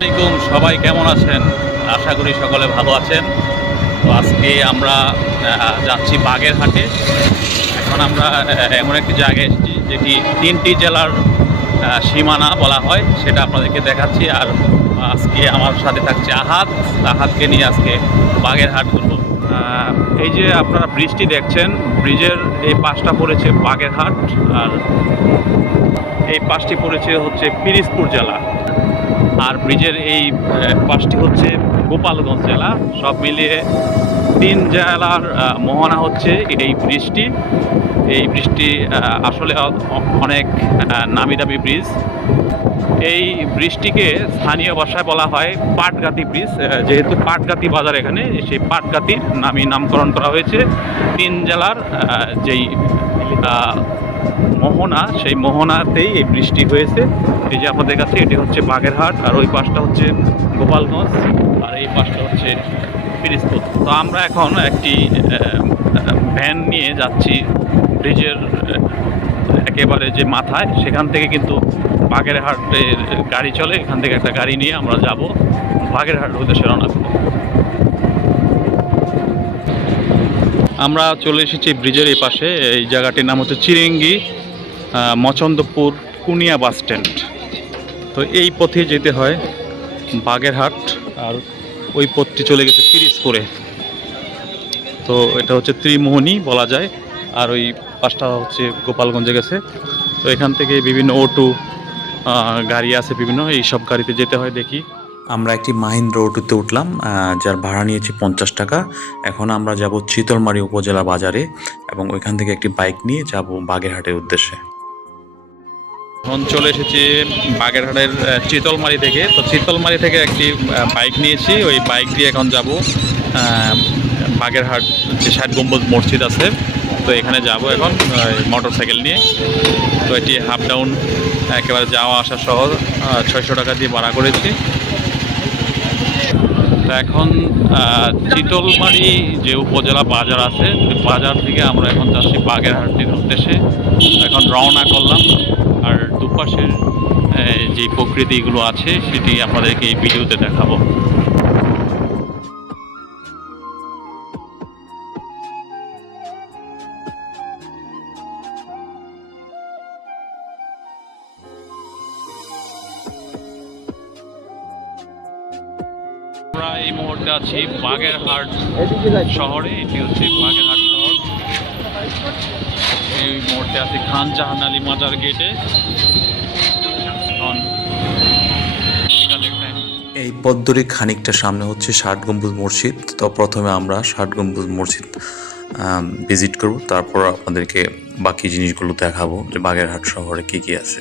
আসসালামাইকুম সবাই কেমন আছেন? আশা করি সকলে ভালো আছেন। তো আজকে আমরা যাচ্ছি বাগেরহাটে। এখন আমরা এমন একটি জায়গায় এসেছি যেটি তিনটি জেলার সীমানা বলা হয়, সেটা আপনাদেরকে দেখাচ্ছি। আর আজকে আমার সাথে থাকছে আহাত আহাতকে নিয়ে আজকে বাগেরহাট ঘুরবো। এই যে আপনারা ব্রিজটি দেখছেন, ব্রিজের এই পাশটা পড়েছে বাগেরহাট। আর এই পাশটি পড়েছে হচ্ছে পিরিজপুর জেলা। আর ব্রিজের এই পাশটি হচ্ছে গোপালগঞ্জ জেলা। সব মিলিয়ে তিন জেলার মোহনা হচ্ছে এই ব্রিজটি। এই ব্রিজটি আসলে অনেক নামি দামি ব্রিজ। এই ব্রিজটিকে স্থানীয় ভাষায় বলা হয় পাটগাতি ব্রিজ। যেহেতু পাটগাতি বাজার এখানে, সেই পাটগাতির নামই নামকরণ করা হয়েছে। তিন জেলার যেই মোহনা, সেই মোহনাতেই এই বৃষ্টি হয়েছে। এই যে আমাদের কাছে, এটি হচ্ছে বাগেরহাট, আর ওই পাশটা হচ্ছে গোপালগঞ্জ, আর এই পাশটা হচ্ছে পিরিজপুর। তো আমরা এখন একটি ভ্যান নিয়ে যাচ্ছি ব্রিজের একেবারে যে মাথায়। সেখান থেকে কিন্তু বাগেরহাটের গাড়ি চলে, এখান থেকে একটা গাড়ি নিয়ে আমরা যাব বাগেরহাট উদ্দেশ্যে রওনা করব আমরা চলে এসেছি ব্রিজের এই পাশে এই জায়গাটির নাম হচ্ছে চিরিঙ্গি। Machandpur Kunia bus stand. তো এই পথে যেতে হয় বাগেরহাট, আর ওই পথটি চলে গেছে পিরিজপুরে। তো এটা হচ্ছে ত্রিমোহনী বলা যায়, আর ওই পাশটা হচ্ছে গোপালগঞ্জে গেছে। তো এখান থেকে বিভিন্ন অটো গাড়ি আছে বিভিন্ন এই সব গাড়িতে যেতে হয় দেখি। আমরা একটি মাহিন্দ্র অটোতে উঠলাম যার ভাড়া নিয়েছি পঞ্চাশ টাকা। এখন আমরা যাব চিতলমারি উপজেলা বাজারে এবং ওইখান থেকে একটি বাইক নিয়ে যাব বাগেরহাটের উদ্দেশ্যে। এখন চলে এসেছি বাগেরহাটের চিতলমারি থেকে। তো চিতলমারি থেকে একটি বাইক নিয়েছি। ওই বাইক দিয়ে এখন যাব বাগেরহাট, যে ষাট গম্বুজ মসজিদ আছে। তো এখানে যাব এখন মোটর সাইকেল নিয়ে। তো এটি হাফ ডাউন একেবারে যাওয়া আসা সহ ছয়শো টাকা দিয়ে ভাড়া করেছি। তো এখন চিতলমারি যে উপজেলা বাজার আছে বাজার থেকে আমরা এখন যাচ্ছি বাগেরহাটের উদ্দেশ্যে। এখন রওনা করলাম। দুপাশের যে প্রকৃতিগুলো আছে সেটি আপনাদেরকে এই ভিডিওতে দেখাবো। আমরা এই মুহূর্তে আছি বাগেরহাট শহরে, এটি হচ্ছে বাগেরহাট এই মুহূর্তে খান জাহান আলী মাজার গেটে। এই পদ্মরি খানিকটা সামনে হচ্ছে ষাট গম্বুজ মসজিদ। তো প্রথমে আমরা ষাট গম্বুজ মসজিদ ভিজিট করব। তারপর আপনাদেরকে বাকি জিনিসগুলো দেখাবো যে বাগেরহাট শহরে কি কি আছে।